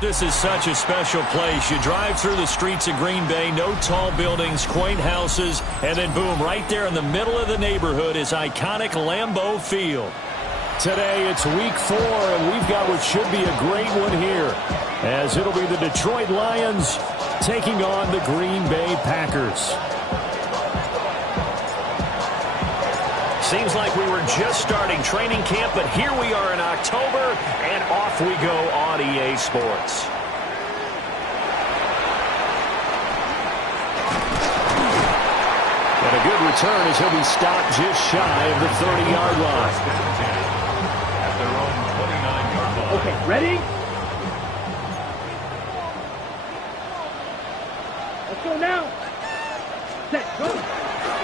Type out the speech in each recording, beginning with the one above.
This is such a special place. You drive through the streets of Green Bay, no tall buildings, quaint houses, and then boom, right there in the middle of the neighborhood is iconic Lambeau Field. Today it's week 4, and we've got what should be a great one here, as it'll be the Detroit Lions taking on the Green Bay Packers. Seems like we were just starting training camp, but here we are in October, and off we go on EA Sports. And a good return as he'll be stopped just shy of the 30-yard line. At their own 29-yard line. Okay, ready? Let's go now. Set, go.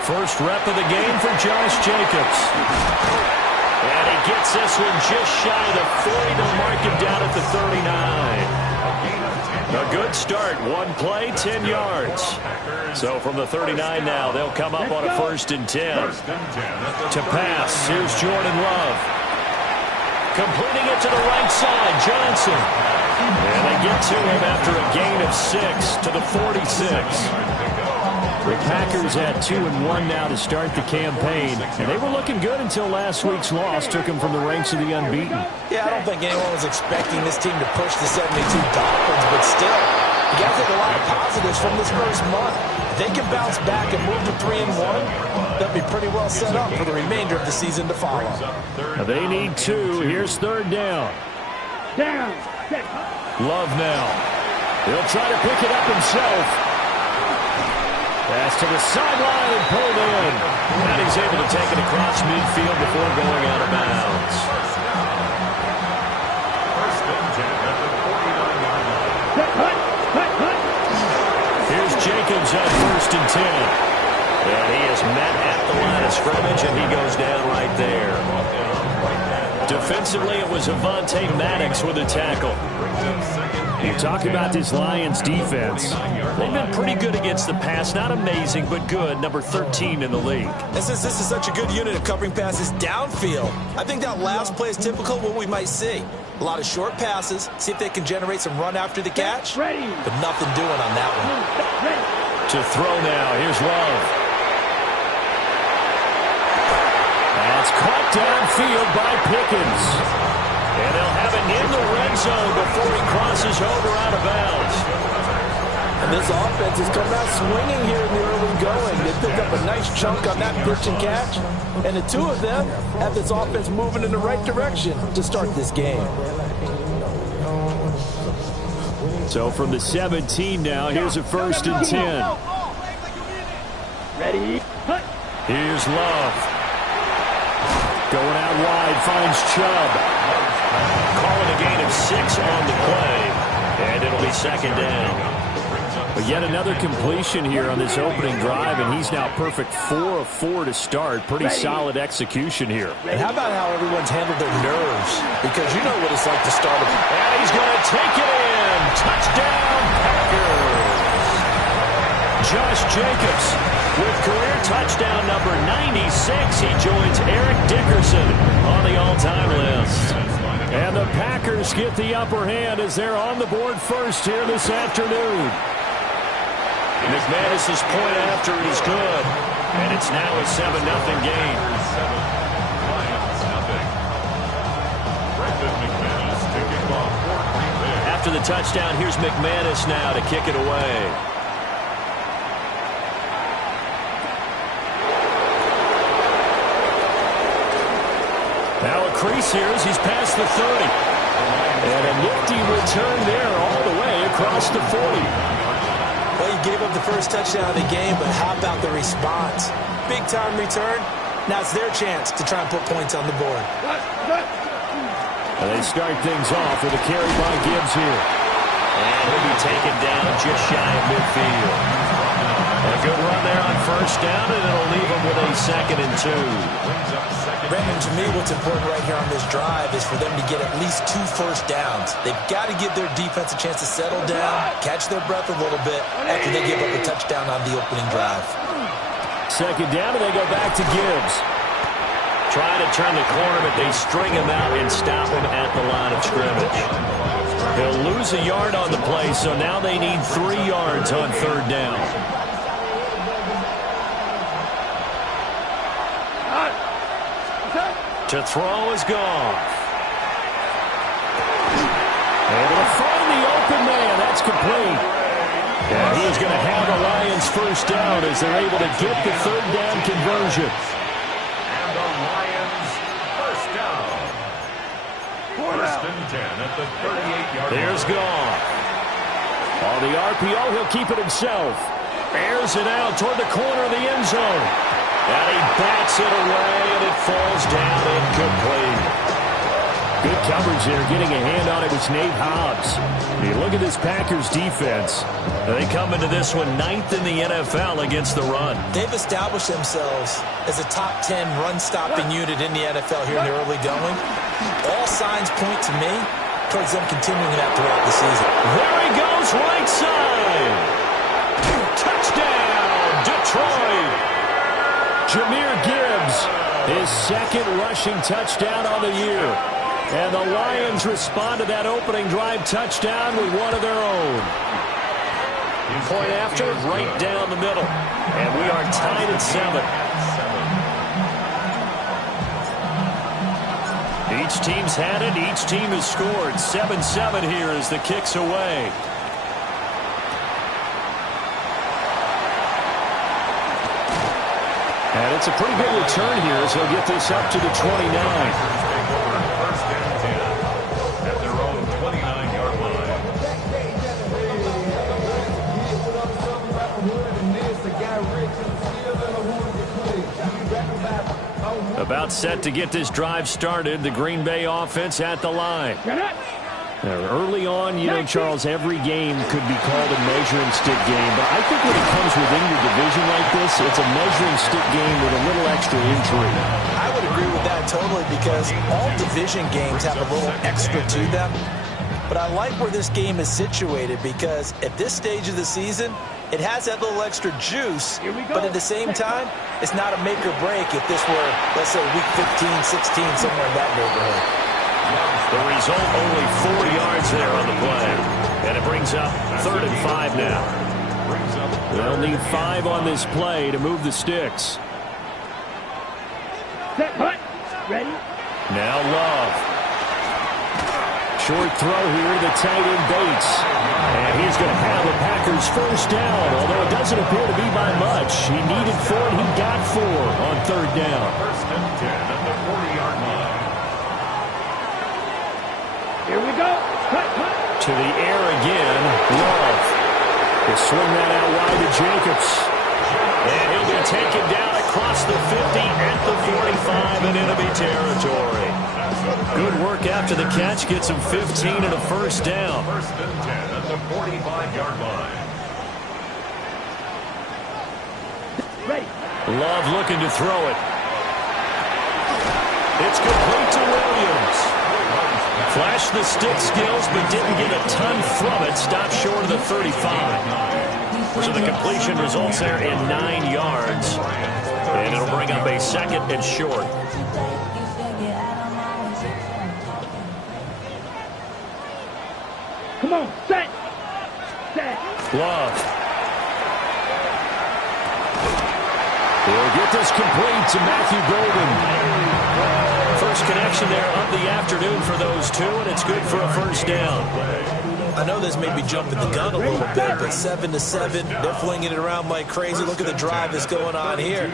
First rep of the game for Josh Jacobs. And he gets this one just shy of the 40 to mark him down at the 39. A good start. One play, 10 yards. So from the 39 now, they'll come up on a 1st and 10. To pass, here's Jordan Love. Completing it to the right side, Johnson. And they get to him after a gain of 6 to the 46. The Packers had 2-1 now to start the campaign, and they were looking good until last week's loss took them from the ranks of the unbeaten. Yeah, I don't think anyone was expecting this team to push the 72 Dolphins, but still, you got to take a lot of positives from this first month. If they can bounce back and move to 3-1, they'll be pretty well set up for the remainder of the season to follow. Now they need 2. Here's 3rd down. Down. Set. Love now. He'll try to pick it up himself. Pass to the sideline and pulled in. And he's able to take it across midfield before going out of bounds. Here's Jacobs on 1st and 10. And he is met at the line of scrimmage, and he goes down right there. Defensively, it was Avonte Maddox with a tackle. You talk about this Lions defense. They've been pretty good against the pass. Not amazing, but good. Number 13 in the league. And since this is such a good unit of covering passes downfield, I think that last play is typical of what we might see. A lot of short passes. See if they can generate some run after the catch. Ready. But nothing doing on that one. To throw now. Here's Love. That's caught downfield by Pickens. And they'll have it in the red zone before he crosses over out of bounds. And this offense has come out swinging here in the early going. They picked up a nice chunk on that pitch and catch. And the 2 of them have this offense moving in the right direction to start this game. So from the 17 now, here's a 1st and 10. Ready. Here's Love. Going out wide, finds Chubb. Calling a gain of 6 on the play. And it'll be 2nd down. But yet another completion here on this opening drive, and he's now perfect 4 of 4 to start. Pretty solid execution here. And how about how everyone's handled their nerves? Because you know what it's like to start a... And he's going to take it in. Touchdown, Packers. Josh Jacobs with career touchdown number 96. He joins Eric Dickerson on the all-time list. And the Packers get the upper hand as they're on the board first here this afternoon. McManus's point after is good, and it's now a 7-0 game. After the touchdown, here's McManus now to kick it away. Now a crease here as he's past the 30. And a nifty return there all the way across the 40. Well, you gave up the first touchdown of the game, but how about the response? Big-time return. Now it's their chance to try and put points on the board. And they start things off with a carry by Gibbs here. And he'll be taken down just shy of midfield. A good run there on 1st down, and it'll leave him with a 2nd and 2. Brandon, to me, what's important right here on this drive is for them to get at least 2 first downs. They've got to give their defense a chance to settle down, catch their breath a little bit after they give up a touchdown on the opening drive. 2nd down, and they go back to Gibbs. Trying to turn the corner, but they string him out and stop him at the line of scrimmage. He'll lose a yard on the play, so now they need 3 yards on third down. To throw is Goff. Able to find the open man. That's complete. And he is going to have the Lions first down as they're able to get the third down conversion. And the Lions first down. First and 10 at the 38-yard line. There's Goff. On the RPO, he'll keep it himself. Airs it out toward the corner of the end zone. And he bats it away, and it falls down incomplete. Good coverage there. Getting a hand on it was Nate Hobbs. You look at this Packers defense. They come into this one 9th in the NFL against the run. They've established themselves as a top 10 run-stopping unit in the NFL here in the early going. All signs point to me towards them continuing that throughout the season. There he goes, right side. Touchdown, Detroit. Jahmyr Gibbs, his second rushing touchdown on the year. And the Lions respond to that opening drive touchdown with one of their own. Point after, right down the middle. And we are tied at 7. Each team's had it. Each team has scored. 7-7 here as the kick's away. And it's a pretty good return here as he'll get this up to the 29. About set to get this drive started. The Green Bay offense at the line. Early on, you know, Charles, every game could be called a measuring stick game. But I think when it comes within your division like this, it's a measuring stick game with a little extra intrigue. I would agree with that totally because all division games have a little extra to them. But I like where this game is situated because at this stage of the season, it has that little extra juice, but at the same time, it's not a make or break if this were, let's say, week 15, 16, somewhere in that neighborhood. The result, only 4 yards there on the play. And it brings up 3rd and 5 now. They'll need 5 on this play to move the sticks. Set, hut, ready. Now Love. Short throw here to the tight end Bates. And he's going to have the Packers first down, although it doesn't appear to be by much. He needed 4 and he got 4 on third down. First and 10 at the 40-yard line. Here we go. Cut, cut. To the air again, Love. He'll swing that out wide to Jacobs. And he'll be taken down across the 50 at the 45 in enemy territory. Good work after the catch. Gets him 15 and a first down. First and 10 at the 45-yard line. Ready. Love looking to throw it. It's complete to Williams. Flashed the stick skills, but didn't get a ton from it. Stopped short of the 35. So the completion results there in 9 yards. And it'll bring up a second and short. Come on, set. Set. Love. He'll get this complete to Matthew Golden. First connection there of the afternoon for those two, and it's good for a first down. I know this may be jumping the gun a little bit, but 7-7, they're flinging it around like crazy. Look at the drive that's going on here.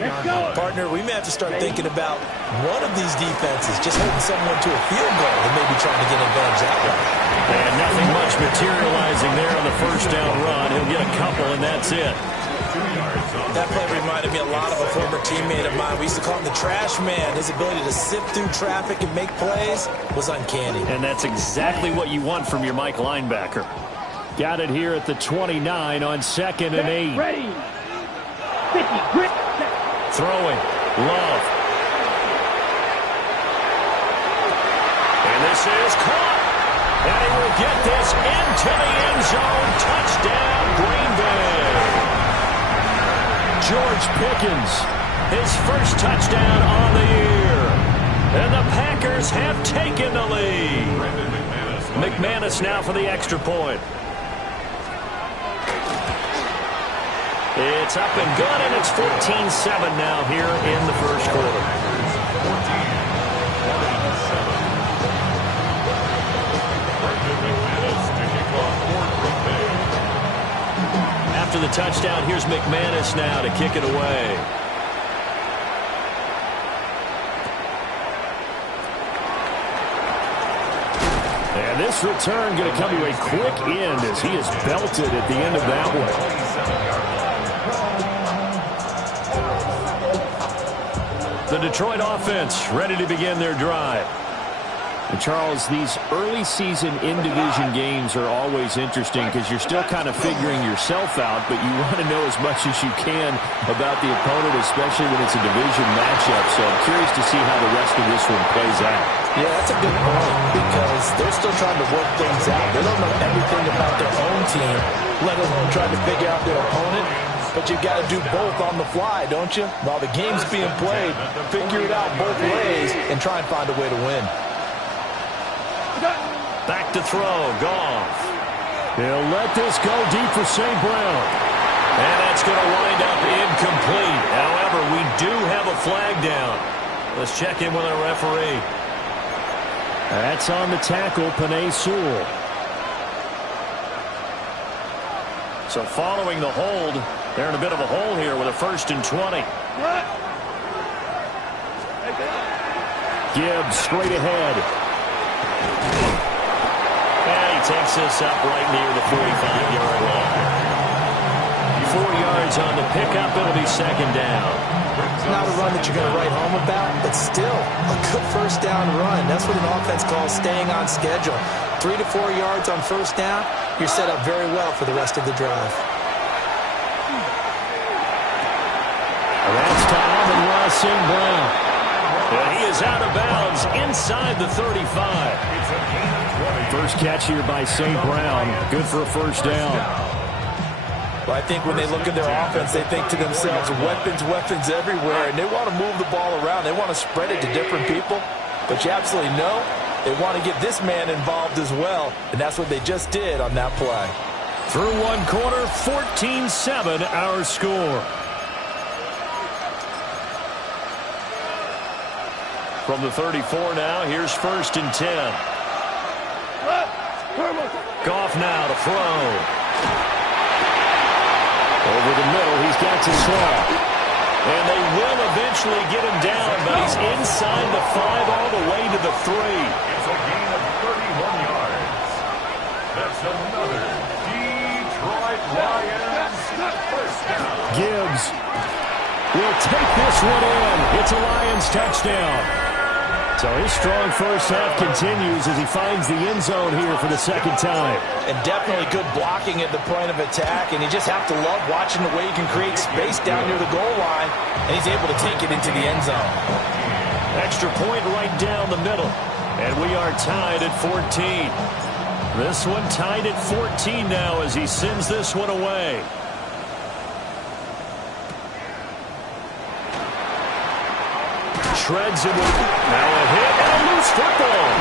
Partner, we may have to start thinking about one of these defenses just holding someone to a field goal and maybe trying to get an advantage that way. And nothing much materializing there on the first down run. He'll get a couple, and that's it. That play reminded me a lot of a former teammate of mine. We used to call him the trash man. His ability to sift through traffic and make plays was uncanny. And that's exactly what you want from your Mike linebacker. Got it here at the 29 on 2nd and 8. Ready. 50, grip, set. Throwing. Love. And this is caught. And he will get this into the end zone. Touchdown, Green Bay. George Pickens, his first touchdown on the year. And the Packers have taken the lead. McManus now for the extra point. It's up and good, and it's 14-7 now here in the first quarter. After the touchdown, here's McManus now to kick it away. And this return going to come to a quick end as he is belted at the end of that one. The Detroit offense ready to begin their drive. And Charles, these early season in-division games are always interesting because you're still kind of figuring yourself out, but you want to know as much as you can about the opponent, especially when it's a division matchup. So I'm curious to see how the rest of this one plays out. Yeah, that's a good point because they're still trying to work things out. They don't know everything about their own team, let alone trying to figure out their opponent. But you've got to do both on the fly, don't you? While the game's being played, figure it out both ways and try and find a way to win. Back to throw, Goff. He'll let this go deep for St. Brown. And that's going to wind up incomplete. However, we do have a flag down. Let's check in with our referee. That's on the tackle, Penei Sewell. So following the hold, they're in a bit of a hole here with a 1st and 20. Gibbs straight ahead. And he takes this up right near the 45-yard line. 4 yards on the pickup. It'll be 2nd down. It's not a run that you're going to write home about, but still a good 1st down run. That's what an offense calls staying on schedule. 3 to 4 yards on 1st down, you're set up very well for the rest of the drive. That's to Amon-Ra St. Brown. And he is out of bounds inside the 35. First catch here by St. Brown. Good for a 1st down. Well, I think when they look at their offense, they think to themselves, weapons everywhere, and they want to move the ball around. They want to spread it to different people. But you absolutely know they want to get this man involved as well, and that's what they just did on that play. Through one quarter, 14-7 our score. From the 34 now, here's 1st and 10. Goff now to throw. Over the middle, he's got to throw. And they will eventually get him down, but he's inside the 5 all the way to the 3. It's a gain of 31 yards. That's another Detroit Lions 1st down. Gibbs will take this one in. It's a Lions touchdown. So his strong 1st half continues as he finds the end zone here for the 2nd time. And definitely good blocking at the point of attack, and you just have to love watching the way he can create space down near the goal line, and he's able to take it into the end zone. Extra point right down the middle, and we are tied at 14. This one tied at 14 now as he sends this one away. Shreds him with now a hit and a loose football.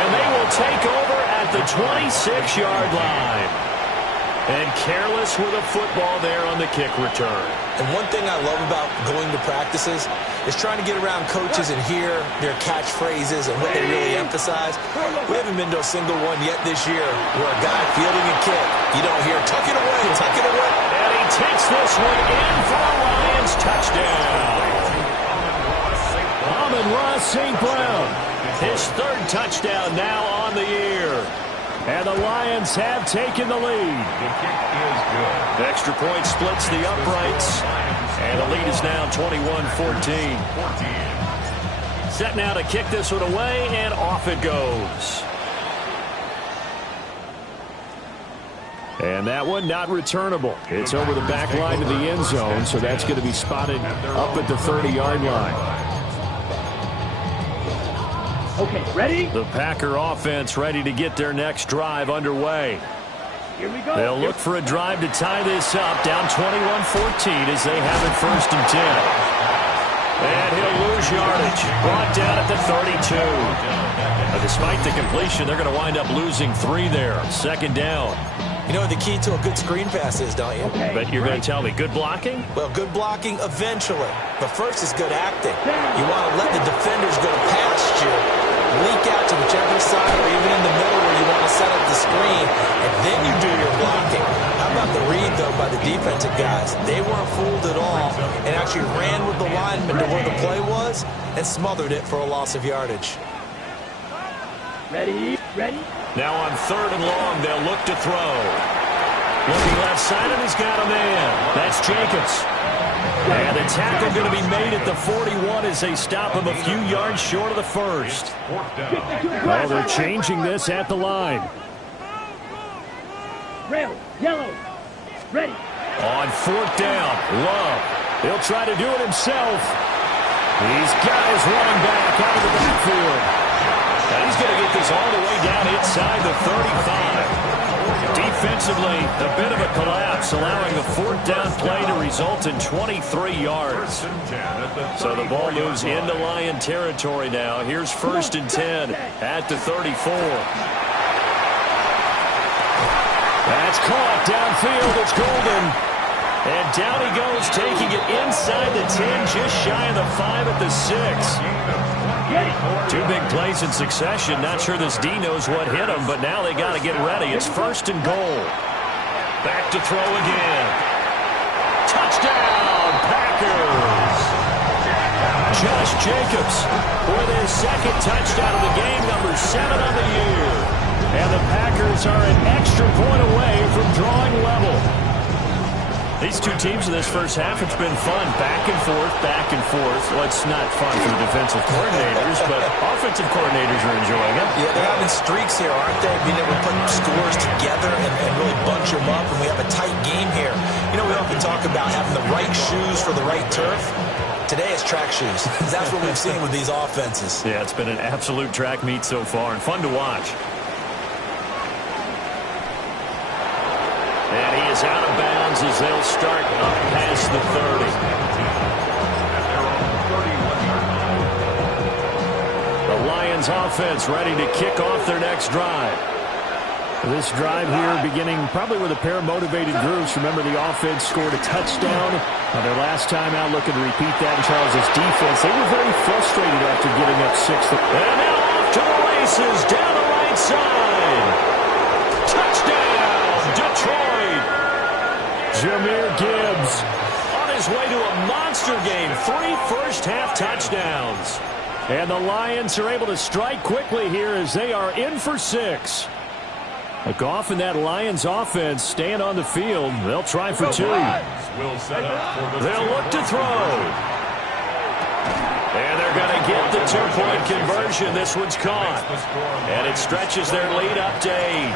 And they will take over at the 26-yard line. And careless with a football there on the kick return. And one thing I love about going to practices is trying to get around coaches and hear their catchphrases and what they really emphasize. We haven't been to a single one yet this year where a guy fielding a kick, you don't hear, tuck it away, tuck it away. And he takes this one in for a Lions touchdown. Amon-Ra St. Brown, his 3rd touchdown now on the year. And the Lions have taken the lead. The kick is good. The extra point splits the uprights. And the lead is now 21-14. Set now to kick this one away, and off it goes. And that one not returnable. It's over the back line to the end zone, so that's going to be spotted up at the 30-yard line. Okay, ready? The Packer offense ready to get their next drive underway. Here we go. They'll look for a drive to tie this up, down 21-14 as they have it 1st and 10. And he'll lose yardage. Brought down at the 32. Despite the completion, they're going to wind up losing 3 there. Second down. You know what the key to a good screen pass is, don't you? Okay, But you're going to tell me good blocking? Well, good blocking eventually. But first is good acting. You want to let the defenders go past you, leak out to whichever side or even in the middle where you want to set up the screen, and then you do your blocking. How about the read, though, by the defensive guys? They weren't fooled at all and actually ran with the lineman to where the play was and smothered it for a loss of yardage. Ready? Now on 3rd and long, they'll look to throw. Looking left side, and he's got a man. That's Jacobs. And the tackle going to be made at the 41 as they stop him a few yards short of the first. Oh, they're changing this at the line. Red, yellow, ready. On 4th down, Love. He'll try to do it himself. These guys running back out of the backfield. Now he's going to get this all the way down inside the 35. Defensively, a bit of a collapse, allowing the 4th down play to result in 23 yards. So the ball moves into Lion territory now. Here's 1st and 10 at the 34. That's caught downfield. It's Golden. And down he goes, taking it inside the 10, just shy of the 5 at the 6. 2 big plays in succession. Not sure this D knows what hit him, but now they got to get ready. It's 1st and goal. Back to throw again. Touchdown, Packers! Josh Jacobs with his 2nd touchdown of the game, number 7 on the year. And the Packers are an extra point away from drawing level. These 2 teams in this first half, it's been fun. Back and forth, back and forth. Well, it's not fun for the defensive coordinators, but offensive coordinators are enjoying it. Yeah, they're having streaks here, aren't they? Being able to put scores together and really bunch them up, and we have a tight game here. You know, we often talk about having the right shoes for the right turf. Today it's track shoes. That's what we've seen with these offenses. Yeah, it's been an absolute track meet so far and fun to watch. And he is out of bounds as they'll start up past the 30. The Lions offense ready to kick off their next drive. This drive here beginning probably with a pair of motivated groups. Remember, the offense scored a touchdown on their last time out, looking to repeat that in Charles' defense. They were very frustrated after giving up 6. And now off to the races down the right side. Touchdown, Detroit. Jahmyr Gibbs on his way to a monster game. 3 first-half touchdowns. And the Lions are able to strike quickly here as they are in for 6. Goff and that Lions offense staying on the field. They'll try for 2. They'll look to throw. And they're going to get the 2-point conversion. This one's caught. And it stretches their lead up to 8.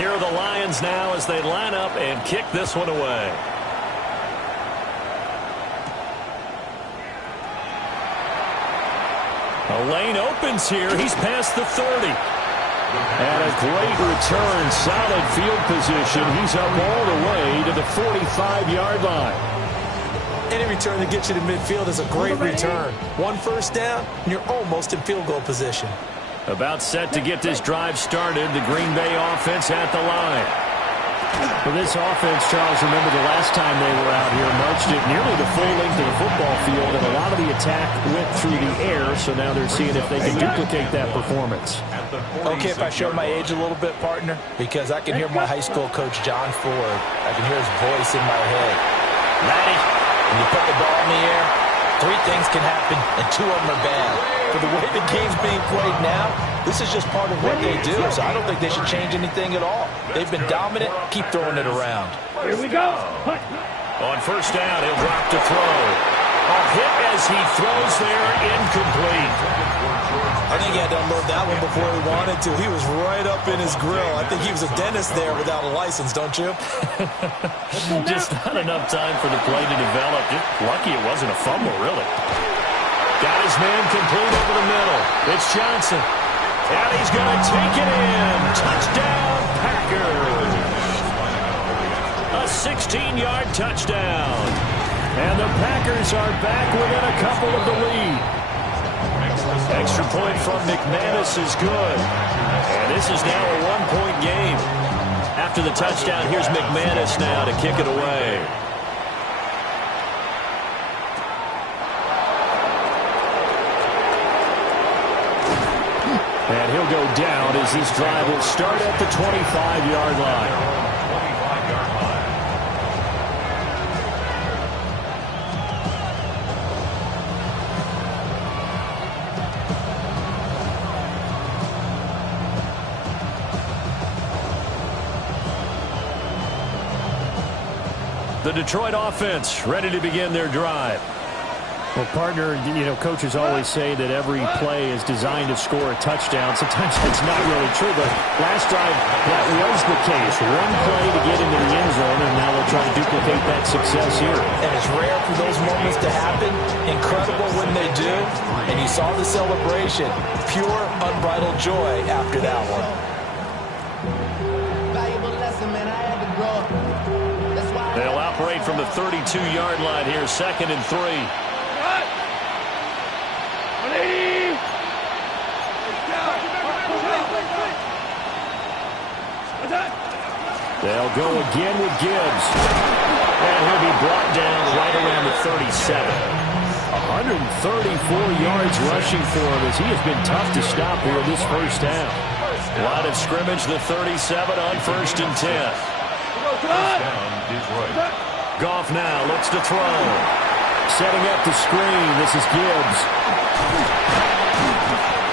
Here are the Lions now as they line up and kick this one away. A lane opens here. He's past the 30. And a great return, solid field position. He's up all the way to the 45-yard line. Any return that gets you to midfield is a great return. 1 first down, and you're almost in field goal position. About set to get this drive started. The Green Bay offense at the line. For this offense, Charles, remember the last time they were out here, marched it nearly the full length of the football field, and a lot of the attack went through the air, so now they're seeing if they can duplicate that performance. Okay, if I show my age a little bit, partner, because I can hear my high school coach, John Ford. I can hear his voice in my head. Ready? When you put the ball in the air, 3 things can happen, and 2 of them are bad. For the way the game's being played now, this is just part of what they do, so I don't think they should change anything at all. They've been dominant. Keep throwing it around. Here we go. On first down, he'll drop to throw. A hit as he throws there, incomplete. I think he had to unload that one before he wanted to. He was right up in his grill. I think he was a dentist there without a license, don't you? Just not enough time for the play to develop. Just lucky it wasn't a fumble, really. Got his man complete over the middle. It's Johnson. And he's going to take it in. Touchdown, Packers. A 16-yard touchdown. And the Packers are back within a couple of the lead. Extra point from McManus is good. And this is now a one-point game. After the touchdown, here's McManus now to kick it away. And he'll go down as this drive will start at the 25-yard line. The Detroit offense ready to begin their drive. Well, partner, coaches always say that every play is designed to score a touchdown. Sometimes that's not really true, but last drive, that was the case. One play to get into the end zone, and now they'll try to duplicate that success here. And it's rare for those moments to happen. Incredible when they do. And you saw the celebration. Pure, unbridled joy after that one. Valuable lesson, man. I had to grow up. They'll operate from the 32-yard line here, 2nd and 3. They'll go again with Gibbs. And he'll be brought down right around the 37. 134 yards rushing for him as he has been tough to stop here this first half. Line of scrimmage, the 37 on 1st and 10. Goff now looks to throw. Setting up the screen. This is Gibbs.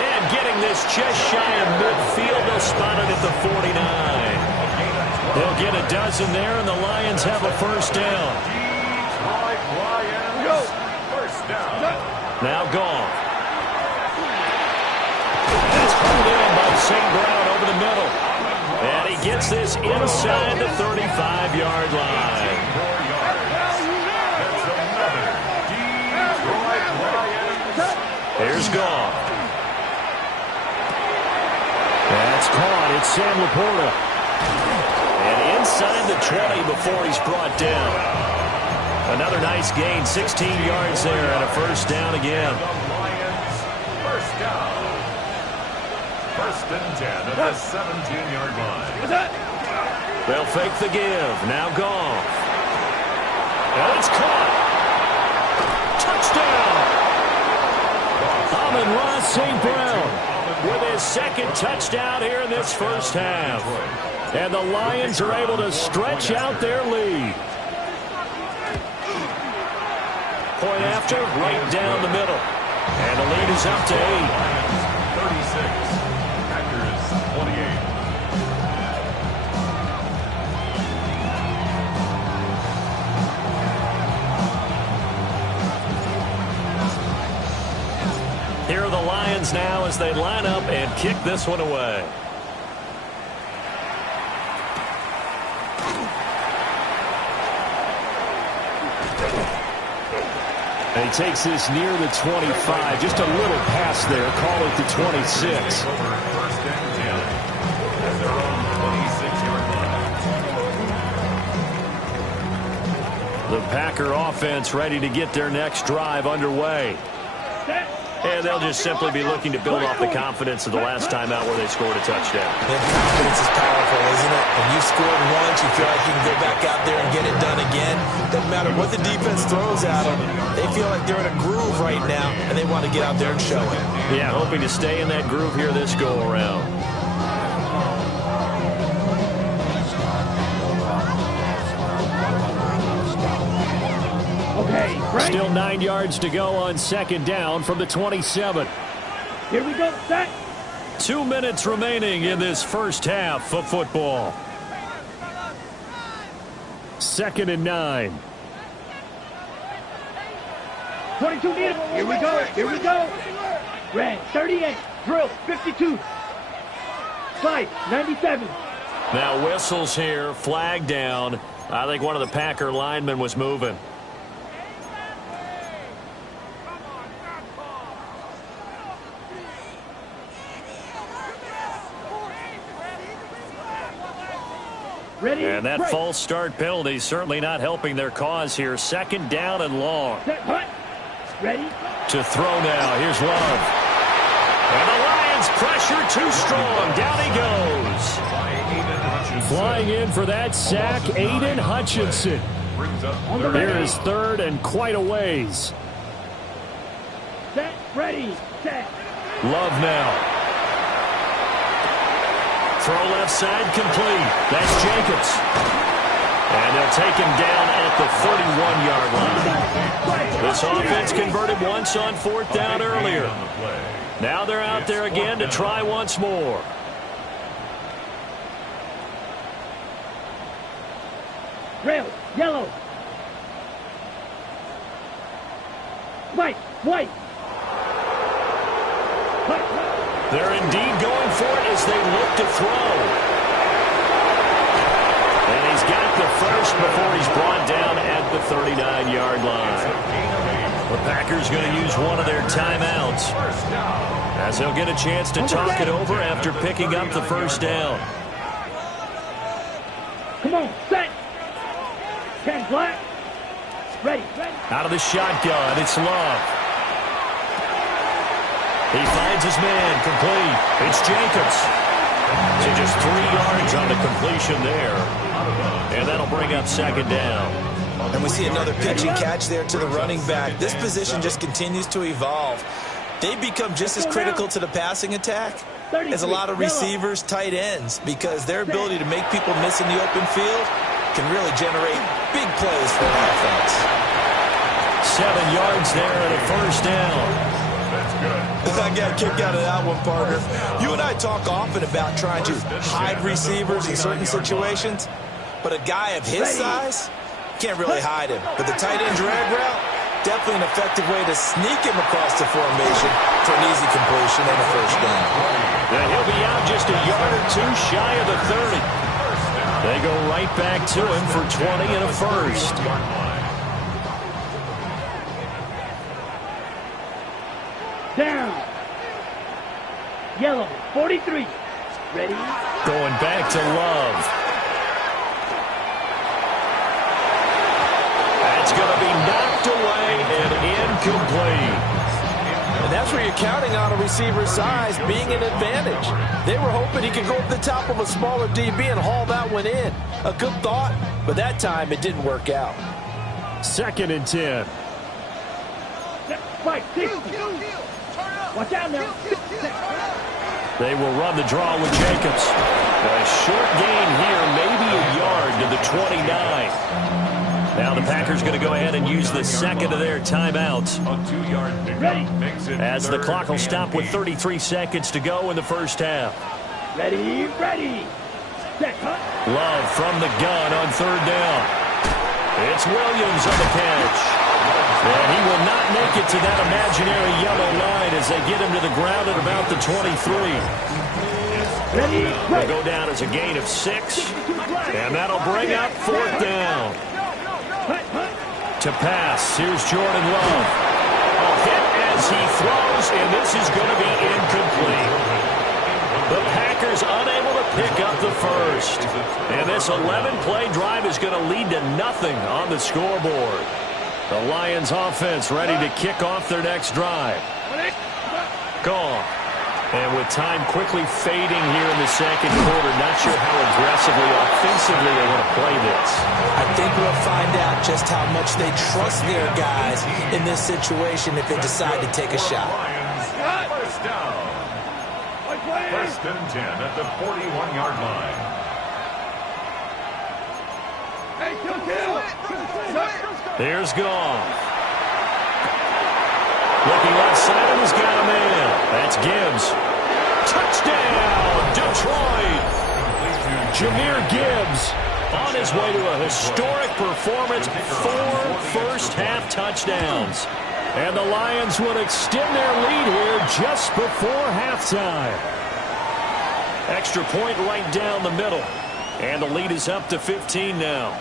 And getting this just shy of midfield. They'll spot it at the 49. They'll get a dozen there, and the Lions have a first down. Now Goff. That's pulled in by St. Brown over the middle. And he gets this inside the 35-yard line. Here's Goff. That's caught. It's Sam Laporta. And inside the 20 before he's brought down. Another nice gain, 16 yards there, and a first down again. First down. 1st and 10 at the 17-yard line. They'll fake the give. Now Goff. And it's caught. Touchdown. Amon-Ra St. Brown with his 2nd touchdown here in this first half. And the Lions are able to stretch out their lead. Point after, right down the middle. And the lead is up to 8. 36. Packers 28. Here are the Lions now as they line up and kick this one away. And he takes this near the 25. Just a little pass there. Call it the 26. The Packer offense ready to get their next drive underway. And they'll just simply be looking to build off the confidence of the last time out where they scored a touchdown. Yeah, confidence is powerful, isn't it? When you scored once, you feel like you can go back out there and get it done again. Doesn't matter what the defense throws at them. They feel like they're in a groove right now, and they want to get out there and show it. Yeah, hoping to stay in that groove here this go-around. Okay, right. Still 9 yards to go on 2nd down from the 27. Here we go, set. 2 minutes remaining in this first half of football. 2nd and 9. 22 meters. Here we go. Here we go. Red, 38. Drill, 52. Slide, 97. Now whistles here, flag down. I think one of the Packer linemen was moving. Ready? And that break. false start penalty certainly not helping their cause here. Second down and long. Set, hut. Ready? To throw now. Here's Love. And the Lions pressure too strong. Down he goes. Flying in for that sack, Aiden Hutchinson. Here is third and quite a ways. Set, ready, set. Love now. Throw left side complete. That's Jacobs. And they'll take him down at the 31-yard line. This offense converted once on fourth down earlier. Now they're out there again to try once more. Rail, yellow. White, white. They're indeed going for it as they look to throw. And he's got the first before he's brought down at the 39-yard line. The Packers going to use one of their timeouts as they'll get a chance to talk it over after picking up the first down. Come on, set. 10 black. Ready, ready. Out of the shotgun, it's Love. He finds his man, complete. It's Jacobs. So just 3 yards on the completion there. And that'll bring up second down. And we see another pitch and catch there to the running back. This position just continues to evolve. They become just as critical to the passing attack as a lot of receivers, tight ends, because their ability to make people miss in the open field can really generate big plays for an offense. 7 yards there and a first down. I got a kick out of that one, partner. You and I talk often about trying to hide receivers in certain situations, but a guy of his size can't really hide him. But the tight end drag route, definitely an effective way to sneak him across the formation for an easy completion and a first down. And he'll be out just a yard or two shy of the 30. They go right back to him for 20 and a first. Down. Yellow, 43. Ready? Going back to Love. That's going to be knocked away and incomplete. And that's where you're counting on a receiver's size being an advantage. They were hoping he could go up the top of a smaller DB and haul that one in. A good thought, but that time it didn't work out. Second and 10. Fight, 60. Watch out now. They will run the draw with Jacobs. A short gain here, maybe a yard to the 29. Now the Packers going to go ahead and use the second of their timeouts. A 2-yard pickup makes it As the clock will third stop with and 33 seconds to go in the first half. Ready, ready. Set, hut. Love from the gun on third down. It's Williams on the catch. And he will not make it to that imaginary yellow line as they get him to the ground at about the 23. Ready, Will go down as a gain of 6. And that'll bring up fourth down. To pass, here's Jordan Love. A hit as he throws, and this is going to be incomplete. The Packers unable to pick up the first. And this 11-play drive is going to lead to nothing on the scoreboard. The Lions offense ready to kick off their next drive. Gone. And with time quickly fading here in the second quarter, not sure how aggressively, offensively they want to play this. I think we'll find out just how much they trust their guys in this situation if they decide to take a shot. First down. First and 10 at the 41-yard line. There's Goff. Looking left side, and he's got a man. That's Gibbs. Touchdown, Detroit. Jahmyr Gibbs on his way to a historic performance. 4 first-half touchdowns. And the Lions will extend their lead here just before halftime. Extra point right down the middle. And the lead is up to 15 now.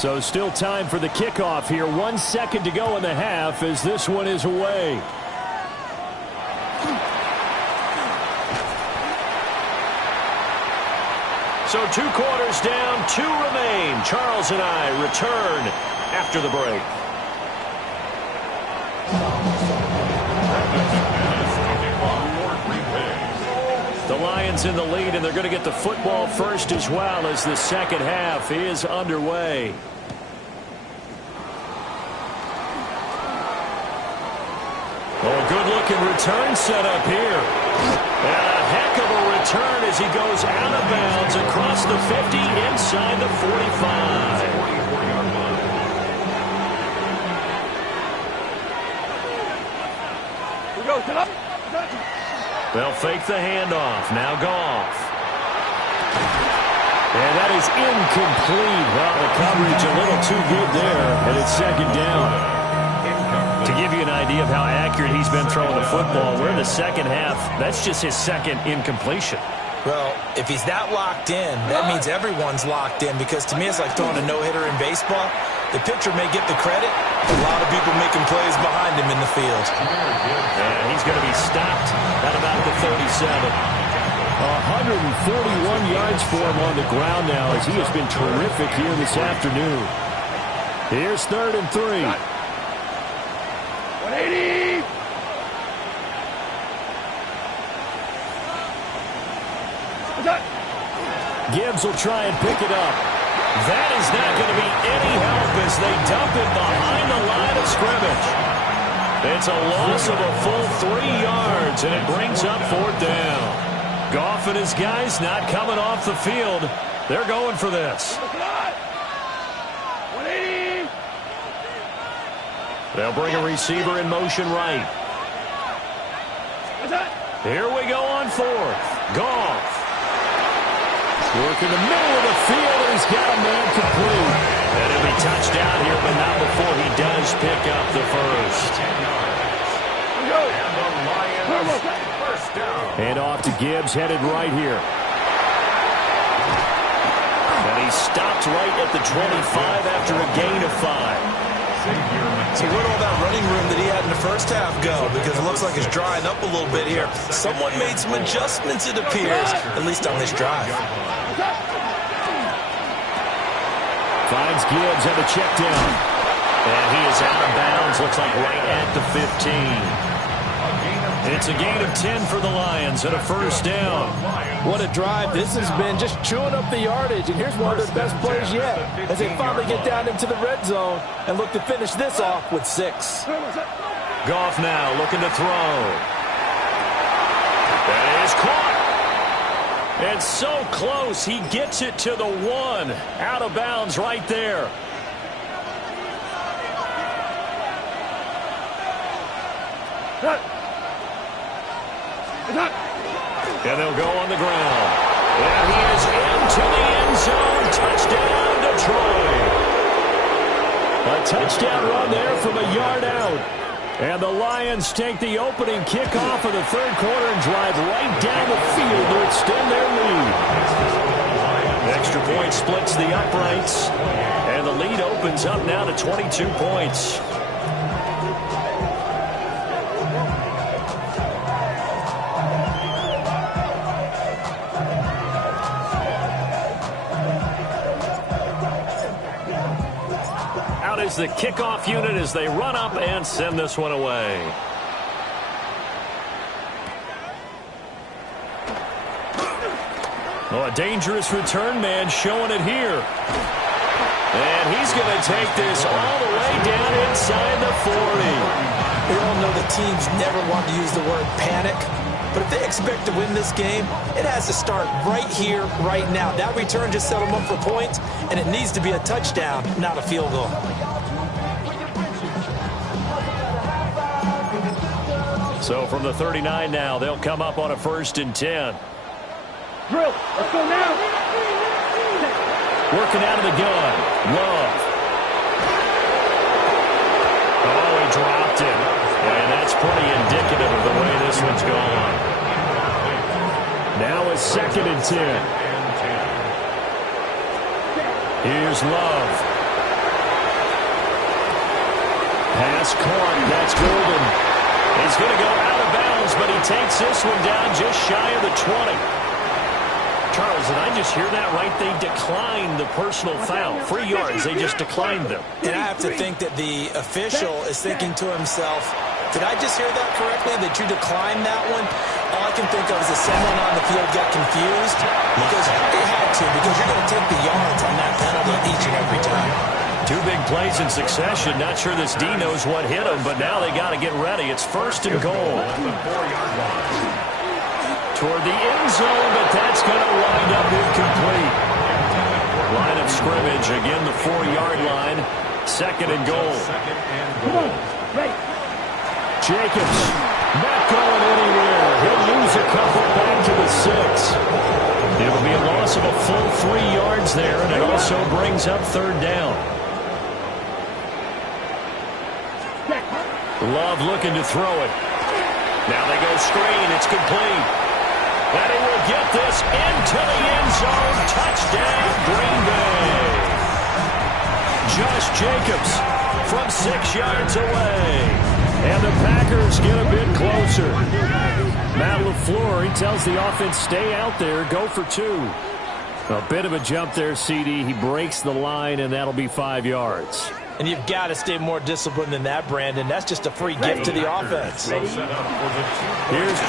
So still time for the kickoff here. 1 second to go in the half as this one is away. 2 quarters down, 2 remain. Charles and I return after the break. The Lions in the lead, and they're going to get the football first as well as the second half is underway. Oh, a good-looking return set up here. And a heck of a return as he goes out of bounds across the 50 inside the 45. They'll fake the handoff. Now Goff. And that is incomplete. Well, the coverage a little too good there, and it's second down. To give you an idea of how accurate he's been throwing the football, we're in the second half. That's just his second incompletion. Well, if he's that locked in, that means everyone's locked in, because to me it's like throwing a no-hitter in baseball. The pitcher may get the credit, a lot of people making plays behind him in the field. And he's going to be stopped at about the 37. 141 yards for him on the ground now as he has been terrific here this afternoon. Here's 3rd and 3. 180. Gibbs will try and pick it up. That is not going to be any help as they dump it behind the line of scrimmage. It's a loss of a full 3 yards, and it brings up 4th down. Goff and his guys not coming off the field. They're going for this. 180. They'll bring a receiver in motion right. Here we go on 4th. Goff. Work in the middle of the field, and he's got a man complete. And he'll be touched out here, but not before he does pick up the first. And off to Gibbs, headed right here. And he stopped right at the 25 after a gain of 5. So where'd all that running room that he had in the first half go? Because it looks like it's drying up a little bit here. Someone made some adjustments, it appears, at least on this drive. Finds Gibbs at the check down. And he is out of bounds, looks like right at the 15. It's a gain of 10 for the Lions and a first down. What a drive this has been, just chewing up the yardage. And here's one of their best plays yet as they finally get down into the red zone and look to finish this off with 6. Goff now looking to throw. That is caught. And so close, he gets it to the 1. Out of bounds right there. And they'll go on the ground. And he is into the end zone. Touchdown, Detroit. A touchdown run there from a yard out. And the Lions take the opening kickoff of the 3rd quarter and drive right down the field to extend their lead. Extra point splits the uprights. And the lead opens up now to 22 points. Is the kickoff unit as they run up and send this one away. Oh, a dangerous return man showing it here. And he's going to take this all the way down inside the 40. We all know the teams never want to use the word panic. But if they expect to win this game, it has to start right here, right now. That return just set them up for points, and it needs to be a touchdown, not a field goal. So from the 39 now, they'll come up on a 1st and 10. Drill. Let's go now. Working out of the gun. Love. Oh, he dropped it. And that's pretty indicative of the way this one's gone. Now it's 2nd and 10. Here's Love. Pass caught. That's Golden. He's going to go out of bounds, but he takes this one down just shy of the 20. Charles, did I just hear that right? They declined the personal foul. 3 yards, they just declined them. And I have to think that the official is thinking to himself, did I just hear that correctly, that you declined that one? All I can think of is that someone on the field got confused because they had to, because you're going to take the yards on that penalty each and every time. 2 big plays in succession. Not sure this D knows what hit him, but now they got to get ready. It's 1st and goal. Toward the end zone, but that's going to wind up incomplete. Line of scrimmage, again the 4-yard line. 2nd and goal. Come on, ready. Jacobs not going anywhere. He'll lose a couple back to the 6. It'll be a loss of a full 3 yards there, and it also brings up 3rd down. Love looking to throw it. Now they go screen. It's complete. And he will get this into the end zone. Touchdown, Green Bay. Josh Jacobs from 6 yards away. And the Packers get a bit closer. Matt LaFleur, he tells the offense, stay out there, go for 2. A bit of a jump there, CD. He breaks the line, and that'll be 5 yards. And you've got to stay more disciplined than that, Brandon. That's just a free gift to the offense. Here's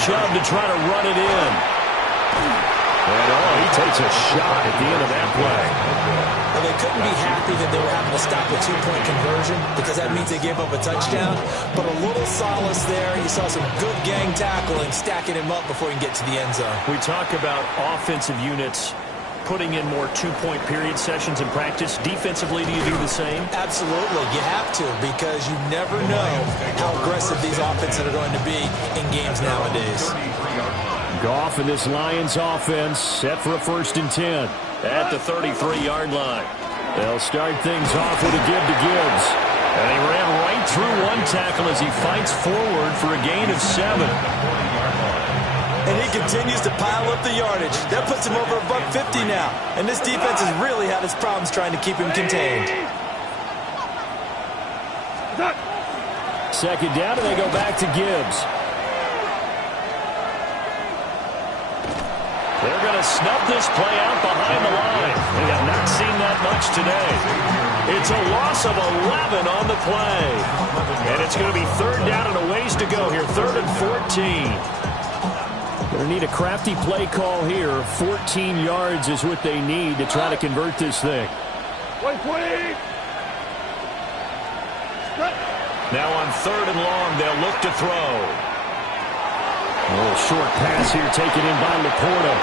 Chubb to try to run it in. And he takes a shot at the end of that play. Well, they couldn't be happy that they were having to stop a 2-point conversion because that means they gave up a touchdown. But a little solace there. You saw some good gang tackling, stacking him up before he can get to the end zone. We talk about offensive units putting in more 2-point period sessions in practice. Defensively, do you do the same? Absolutely. You have to, because you never know how aggressive these offenses are going to be in games nowadays. Goff and this Lions offense set for a 1st and 10. At the 33-yard line. They'll start things off with a give to Gibbs. And he ran right through one tackle as he fights forward for a gain of 7. And he continues to pile up the yardage. That puts him over $150 now. And this defense has really had its problems trying to keep him contained. 2nd down, and they go back to Gibbs. They're going to snub this play out behind the line. They have not seen that much today. It's a loss of 11 on the play. And it's going to be 3rd down and a ways to go here. 3rd and 14. Going to need a crafty play call here. 14 yards is what they need to try to convert this thing. Now on 3rd and long, they'll look to throw. A little short pass here taken in by Laporta.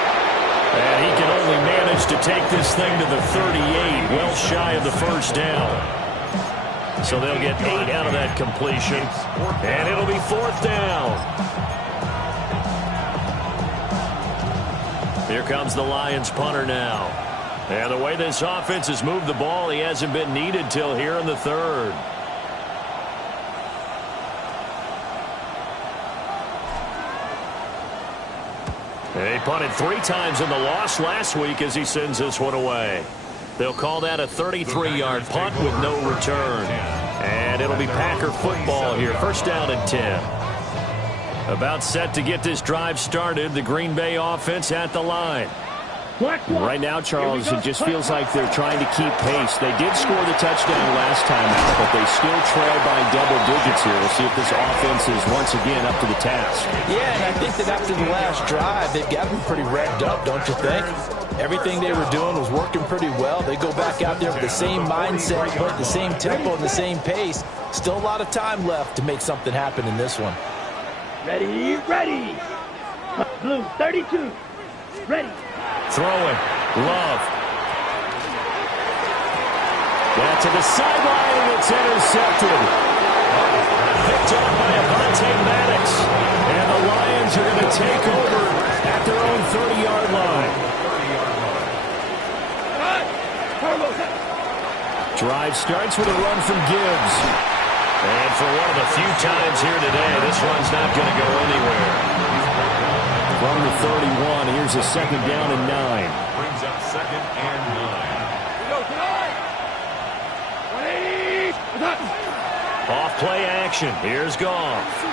And he can only manage to take this thing to the 38, well shy of the 1st down. So they'll get 8 out of that completion. And it'll be 4th down. Here comes the Lions punter now. And the way this offense has moved the ball, he hasn't been needed till here in the 3rd. He punted 3 times in the loss last week as he sends this one away. They'll call that a 33-yard punt with no return. And it'll be Packer football here. 1st down and 10. About set to get this drive started. The Green Bay offense at the line. Right now, Charles, it just feels like they're trying to keep pace. They did score the touchdown last time out, but they still trail by double digits here. We'll see if this offense is once again up to the task. Yeah, and I think that after the last drive, they've got them pretty revved up, don't you think? Everything they were doing was working pretty well. They go back out there with the same mindset, but the same tempo and the same pace. Still a lot of time left to make something happen in this one. Ready, ready. Blue, 32. Ready. Throwing. Love. Down to the sideline, and it's intercepted. Picked up by Avonte Maddox. And the Lions are going to take over at their own 30-yard line. Drive starts with a run from Gibbs. And for one of the few times here today, this run's not going to go anywhere. From the 31, here's a 2nd down and 9. Brings up 2nd and 9. Off play action. Here's Goff.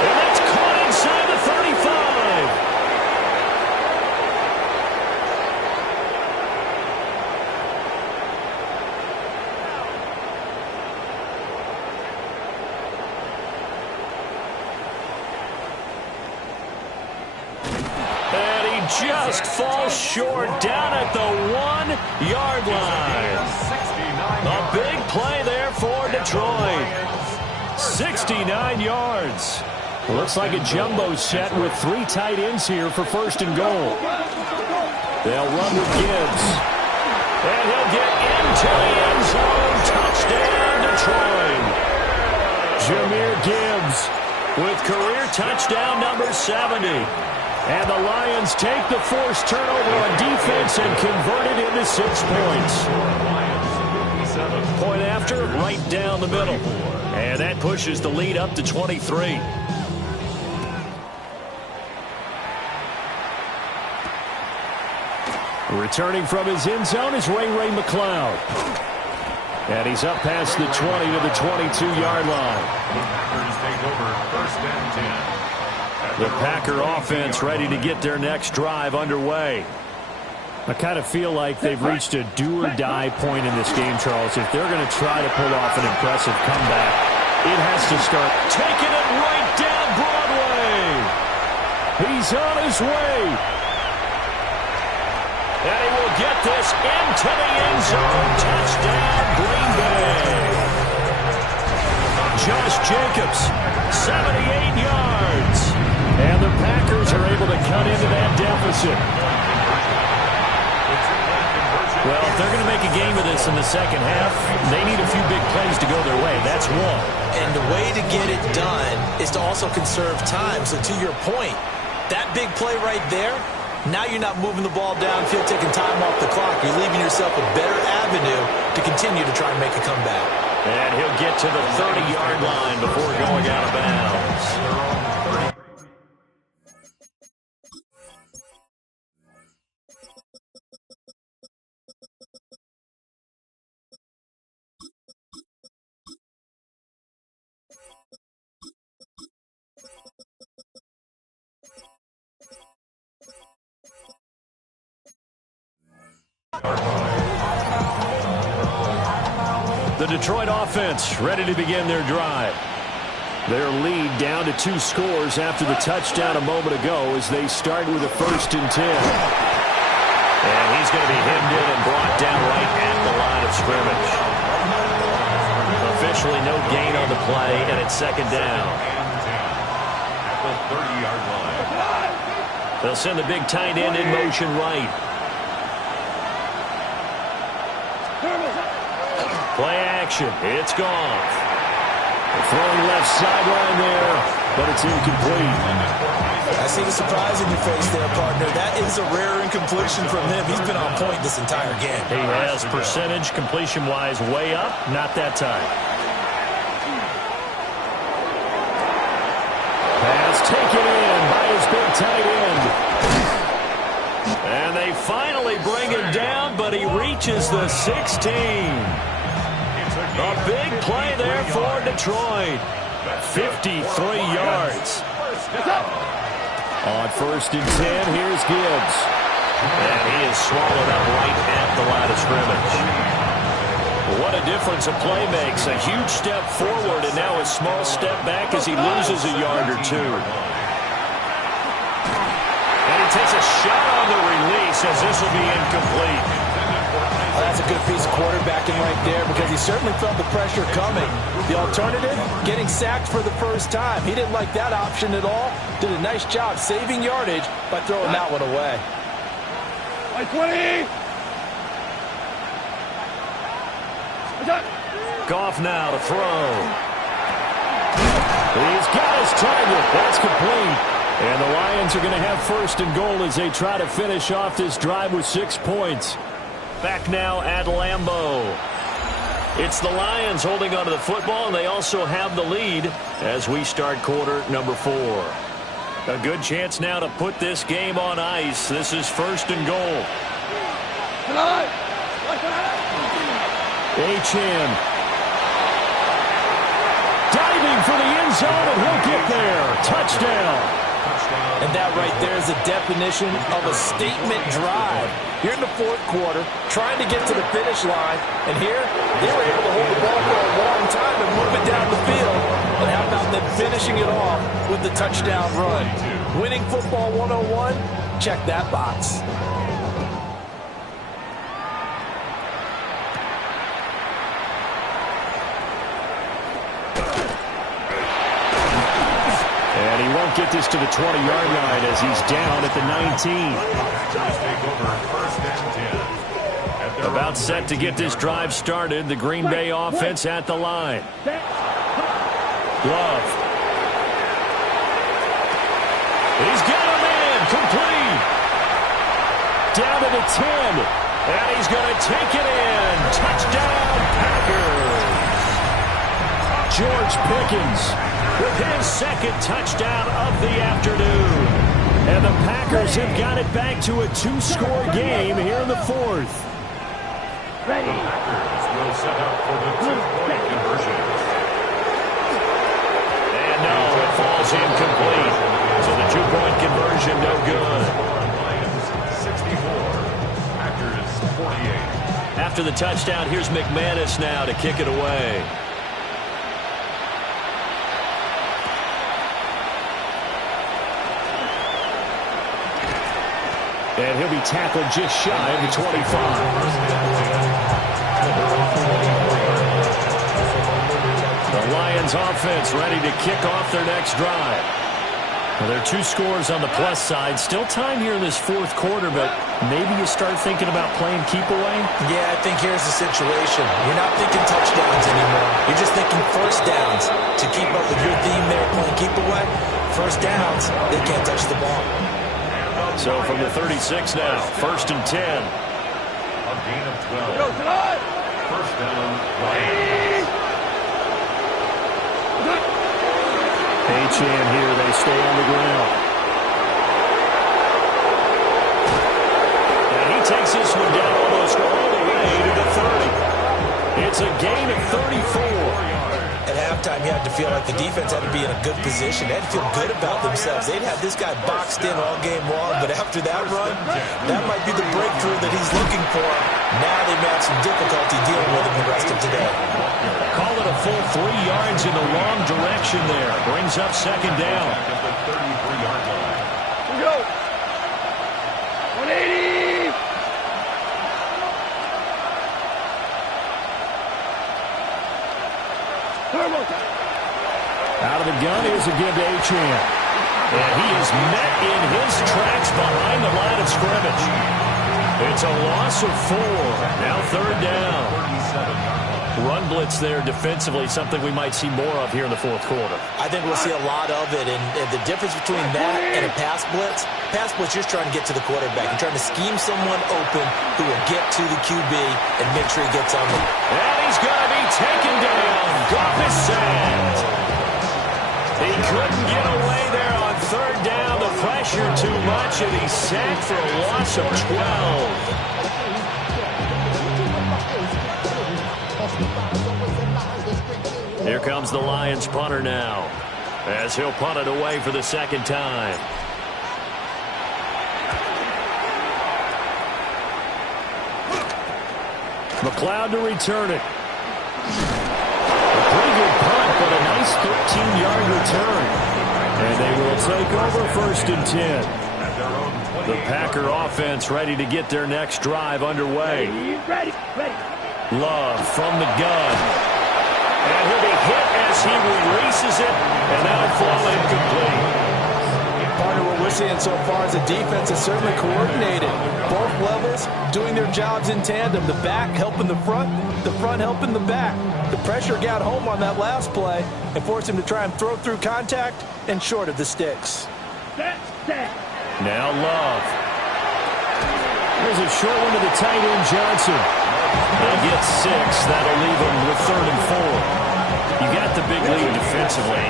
And that's caught inside the 35. just falls short down at the 1-yard line. A big play there for Detroit. 69 yards. Looks like a jumbo set with 3 tight ends here for first and goal. They'll run with Gibbs. And he'll get into the end zone. Touchdown, Detroit. Jahmyr Gibbs with career touchdown number 70. And the Lions take the forced turnover on defense and convert it into 6 points. Point after, right down the middle. And that pushes the lead up to 23. Returning from his end zone is Ray McCloud. And he's up past the 20 to the 22-yard line. The Packer offense ready to get their next drive underway. I kind of feel like they've reached a do-or-die point in this game, Charles. If they're going to try to pull off an impressive comeback, it has to start taking it right down Broadway. He's on his way. And he will get this into the end zone. Touchdown, Green Bay. Josh Jacobs, 78 yards. And the Packers are able to cut into that deficit. Well, if they're going to make a game of this in the second half, they need a few big plays to go their way. That's one. And the way to get it done is to also conserve time. So to your point, that big play right there, now you're not moving the ball downfield, taking time off the clock. You're leaving yourself a better avenue to continue to try and make a comeback. And he'll get to the 30-yard line before going out of bounds. The Detroit offense ready to begin their drive. Their lead down to 2 scores after the touchdown a moment ago as they start with a 1st and 10. And he's going to be hemmed in and brought down right at the line of scrimmage. Officially no gain on the play, and it's 2nd down. At the 30-yard line. They'll send the big tight end in motion right. Play action. It's gone. Throwing left sideline there, but it's incomplete. I see the surprise in your face there, partner. That is a rare incompletion from him. He's been on point this entire game. He has percentage completion-wise way up. Not that time. Pass taken in by his big tight end. And they finally bring him down, but he reaches the 16. A big play there for Detroit. 53 yards. On 1st and 10, here's Gibbs. And he is swallowed up right at the line of scrimmage. What a difference a play makes. A huge step forward and now a small step back as he loses a yard or 2. And he takes a shot on the release as this will be incomplete. Oh, that's a good piece of quarterbacking right there because he certainly felt the pressure coming. The alternative, getting sacked for the first time. He didn't like that option at all. Did a nice job saving yardage by throwing that one away. 20! Goff now to throw. He's got his target. That's complete. And the Lions are going to have 1st and goal as they try to finish off this drive with 6 points. Back now at Lambeau. It's the Lions holding onto the football, and they also have the lead as we start quarter number 4. A good chance now to put this game on ice. This is 1st and goal. Achane. Diving for the end zone, and he'll get there. Touchdown. And that right there is a definition of a statement drive. Here in the 4th quarter, trying to get to the finish line. And here, they were able to hold the ball for a long time and move it down the field. And how about them finishing it off with the touchdown run? Winning football 101, Check that box. And he won't get this to the 20-yard line as he's down at the 19. About set to get this drive started. The Green Bay offense at the line. Love. He's got him in. Complete. Down to the 10. And he's going to take it in. Touchdown, Packers. George Pickens with his second touchdown of the afternoon. And the Packers have got it back to a 2-score game here in the fourth. The Packers will set up for the two-point conversion. And no, it falls incomplete. So the two-point conversion no good. Lions 64, Packers 48. After the touchdown, here's McManus now to kick it away. And he'll be tackled just shy of the 25. The Lions offense ready to kick off their next drive. Well, there are 2 scores on the plus side. Still time here in this fourth quarter, but maybe you start thinking about playing keep away? Yeah, I think here's the situation. You're not thinking touchdowns anymore. You're just thinking first downs. To keep up with your theme there, playing keep away, first downs, they can't touch the ball. So from the 36 now, 1st and 10. A gain of 12. First down, Lions. Achane here, they stay on the ground. And he takes this one down almost all the way to the 30. It's a gain of 34. At halftime, you had to feel like the defense had to be in a good position. They had to feel good about themselves. They'd have this guy boxed in all game long, but after that run, that might be the breakthrough that he's looking for. Now they may have some difficulty dealing with him the rest of today. Call it a full 3 yards in the wrong direction there. Brings up second down. At the 33-yard line. Here we go. 180. Out of the gun, here's a give to Achane. And he is met in his tracks behind the line of scrimmage. It's a loss of 4. Now third down. 37-yard line. Run blitz there defensively, something we might see more of here in the fourth quarter. I think we'll see a lot of it, and the difference between that and a pass blitz, you're just trying to get to the quarterback. You're trying to scheme someone open who will get to the QB and make sure he gets on them. And he's going to be taken down. Goff is sacked. He couldn't get away there on third down. The pressure too much, and he's sacked for a loss of 12. Here comes the Lions punter now, as he'll punt it away for the second time. McLeod to return it. A pretty good punt, but a nice 13-yard return. And they will take over 1st and 10. The Packer offense ready to get their next drive underway. Ready. Love from the gun. And he'll be hit as he releases it, and that'll fall incomplete. Partner, what we're seeing so far as a defense is certainly coordinated. Both levels doing their jobs in tandem. The back helping the front helping the back. The pressure got home on that last play and forced him to try and throw through contact and short of the sticks. Now Love. There's a short one to the tight end, Johnson. They get 6. That'll leave them with 3rd and 4. You got the big lead defensively.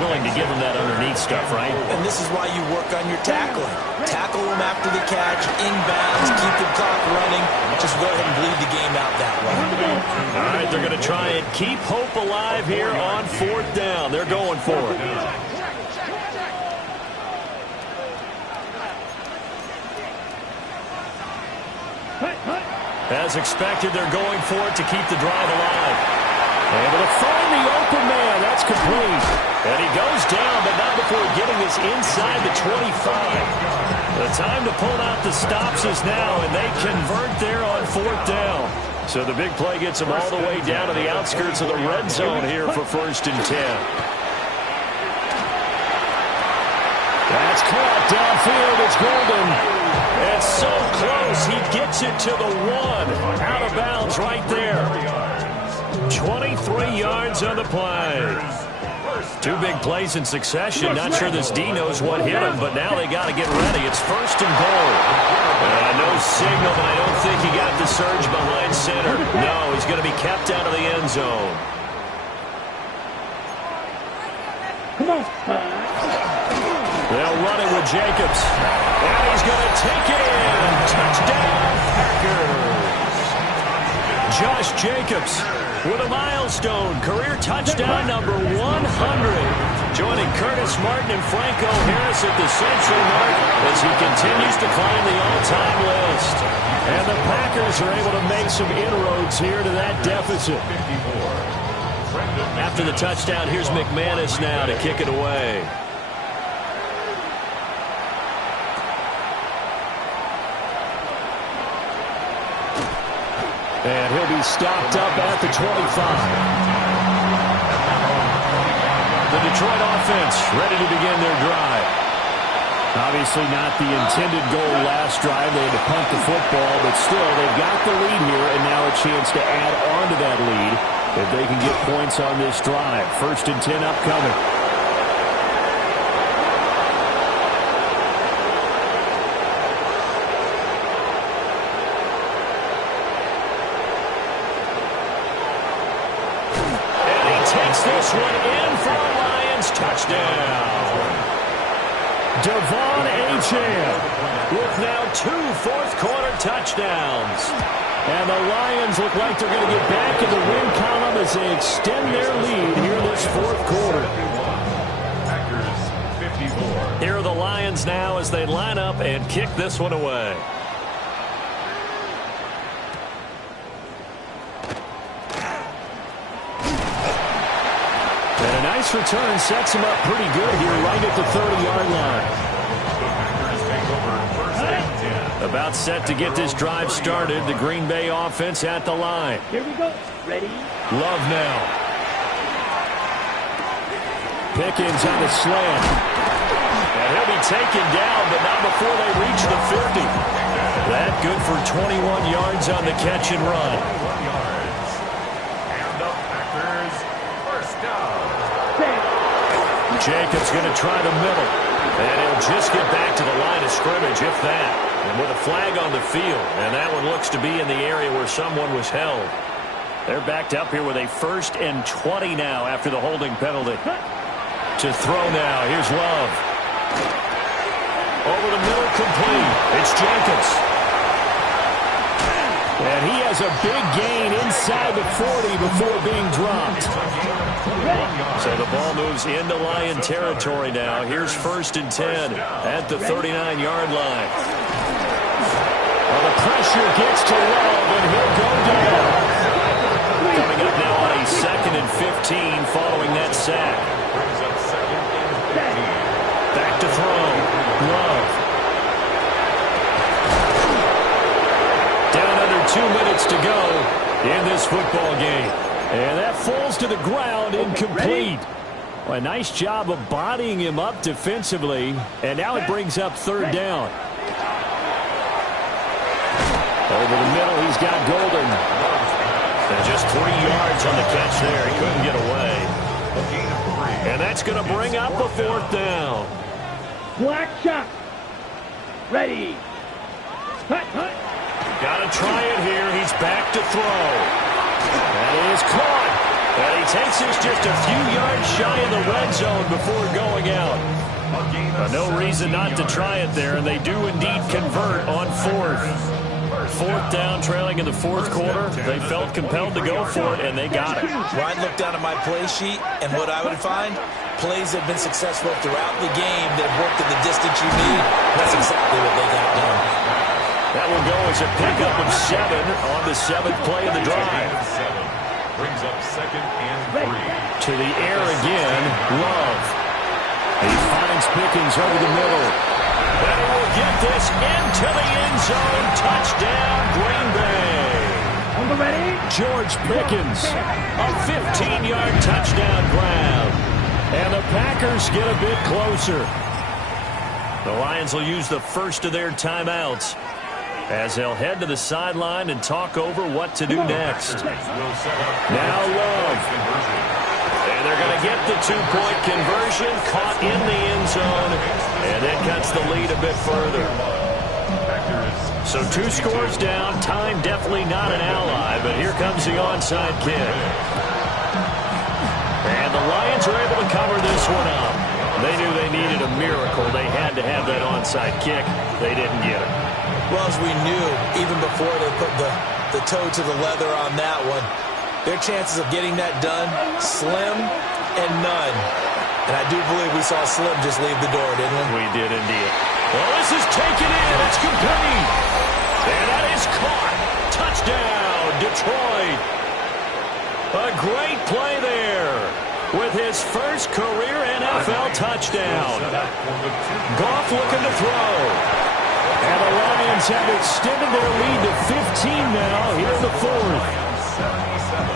Willing to give them that underneath stuff, right? And this is why you work on your tackling. Tackle them after the catch, inbounds, keep the clock running. Just go ahead and bleed the game out that way. All right, they're going to try and keep hope alive here on 4th down. They're going for it. As expected, they're going for it to keep the drive alive. Able to find the open man. That's complete. And he goes down, but not before getting this inside the 25. The time to pull out the stops is now, and they convert there on 4th down. So the big play gets them all the way down to the outskirts of the red zone here for 1st and 10. That's caught downfield. It's Golden. It's so close. He gets it to the 1. Out of bounds right there. 23 yards on the play. 2 big plays in succession. Not sure this D knows what hit him, but now they got to get ready. It's 1st and goal. No signal, but I don't think he got the surge behind center. No, he's going to be kept out of the end zone. Come on. They'll run it with Jacobs. And he's going to take it in. Touchdown, Packers. Josh Jacobs with a milestone career touchdown number 100. Joining Curtis Martin and Franco Harris at the century mark as he continues to climb the all-time list. And the Packers are able to make some inroads here to that deficit. After the touchdown, here's McManus now to kick it away. And he'll be stopped up at the 25. The Detroit offense ready to begin their drive. Obviously not the intended goal last drive. They had to punt the football, but still, they've got the lead here, and now a chance to add on to that lead if they can get points on this drive. 1st and 10 upcoming. This one in for a Lions touchdown. Devon Achane with now 2 fourth-quarter touchdowns. And the Lions look like they're going to get back in the win column as they extend their lead here this 4th quarter. Packers 54. Here are the Lions now as they line up and kick this one away. And a nice return sets him up pretty good here right at the 30-yard line. About set to get this drive started. The Green Bay offense at the line. Here we go. Ready? Love now. Pickens on the slant. And he'll be taken down, but not before they reach the 50. That good for 21 yards on the catch and run. And the Packers first down. Jacobs going to try the middle. And he'll just get back to the line of scrimmage, if that. And with a flag on the field. And that one looks to be in the area where someone was held. They're backed up here with a 1st and 20 now after the holding penalty. To throw now. Here's Love. Over the middle, complete. It's Jacobs. And he has a big gain inside the 40 before being dropped. So the ball moves into Lion territory now. Here's 1st and 10 at the 39-yard line. Well, the pressure gets to Love, and he'll go down. Coming up now on a 2nd and 15 following that sack. Back to throw. Love. Down under 2 minutes to go in this football game. And that falls to the ground, incomplete. Well, a nice job of bodying him up defensively. And now it brings up 3rd down. Over the middle, he's got Golden. And just 3 yards on the catch there. He couldn't get away. And that's going to bring up a 4th down. Black shot. Ready. Hut, hut. Got to try it here. He's back to throw. That is caught. And he takes this just a few yards shy of the red zone before going out. No reason not to try it there, and they do indeed convert on 4th. 4th down, trailing in the 4th quarter. They felt compelled to go for it, and they got it. Ryan looked down at my play sheet, and what I would find, plays that have been successful throughout the game that have worked at the distance you need. That's exactly what they got done. That will go as a pickup of 7 on the 7th play of the drive. Brings up 2nd and 3. To the air again, Love. He finds Pickens over the middle. And he will get this into the end zone. Touchdown, Green Bay. On the ready. George Pickens, a 15-yard touchdown grab. And the Packers get a bit closer. The Lions will use the first of their timeouts as they'll head to the sideline and talk over what to do next. Now Love. And they're going to get the two-point conversion, caught in the end zone, and that cuts the lead a bit further. So 2 scores down, time definitely not an ally, but here comes the onside kick. And the Lions are able to cover this one up. They knew they needed a miracle. They had to have that onside kick. They didn't get it. Well, as we knew, even before they put the toe to the leather on that one, their chances of getting that done, slim and none. And I do believe we saw Slim just leave the door, didn't we? We did indeed. Well, this is taken in. It's complete. And that is caught. Touchdown, Detroit. A great play there with his first career NFL touchdown. Goff looking to throw. And the Lions have extended their lead to 15 now here in the fourth. 77.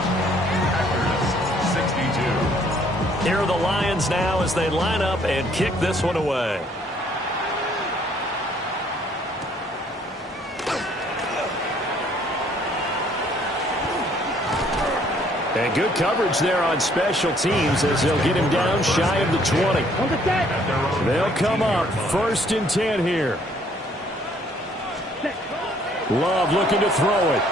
Packers 62. Here are the Lions now as they line up and kick this one away. And good coverage there on special teams as they'll get him down shy of the 20. They'll come up 1st and 10 here. Love looking to throw it.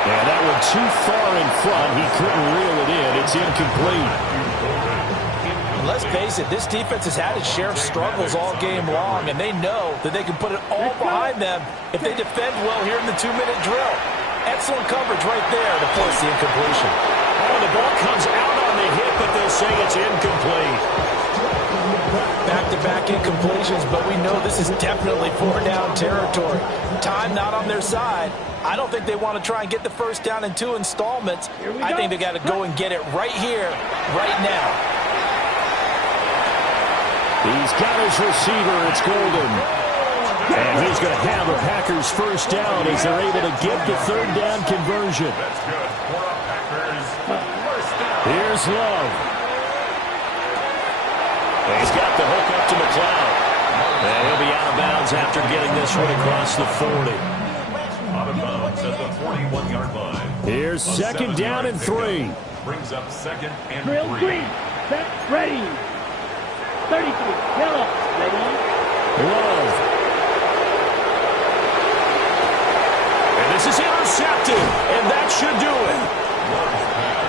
And that one too far in front. He couldn't reel it in. It's incomplete. And let's face it, this defense has had its share of struggles all game long, and they know that they can put it all behind them if they defend well here in the 2-minute drill. Excellent coverage right there to force the incompletion. Oh, the ball comes out on the hit, but they'll say it's incomplete. Back-to-back incompletions, but we know this is definitely 4-down territory. Time not on their side. I don't think they want to try and get the first down in 2 installments. I think they got to go and get it right here, right now. He's got his receiver. It's Golden. And he's going to have the Packers first down as they're able to get the 3rd down conversion. That's good for a Packers first down. Here's Love. And he's got the hook up to McLeod. And he'll be out of bounds after getting this one across the 40. Out of bounds at the 41-yard line. Here's 2nd down and 3. Brings up 2nd and Drill 3. 3. Set. Ready. 33. Yellow. Ready. Love. And this is intercepted. And that should do it.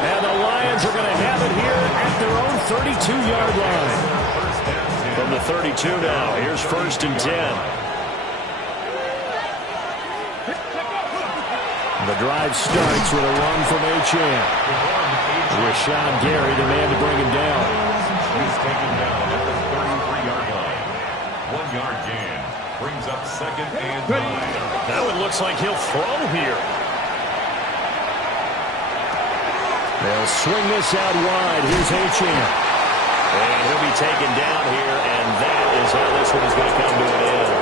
And the Lions are going to have it here at their own 32-yard line. From the 32 now, here's 1st and 10. The drive starts with a run from Achane. Rashawn Gary, the man to bring him down. He's taken down at the 33-yard line. 1-yard gain. Brings up 2nd and 9. That one looks like he'll throw here. They'll swing this out wide. Here's Achane. And he'll be taken down here, and that is how this one is going to come to an end.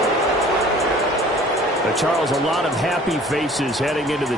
Charles, a lot of happy faces heading into the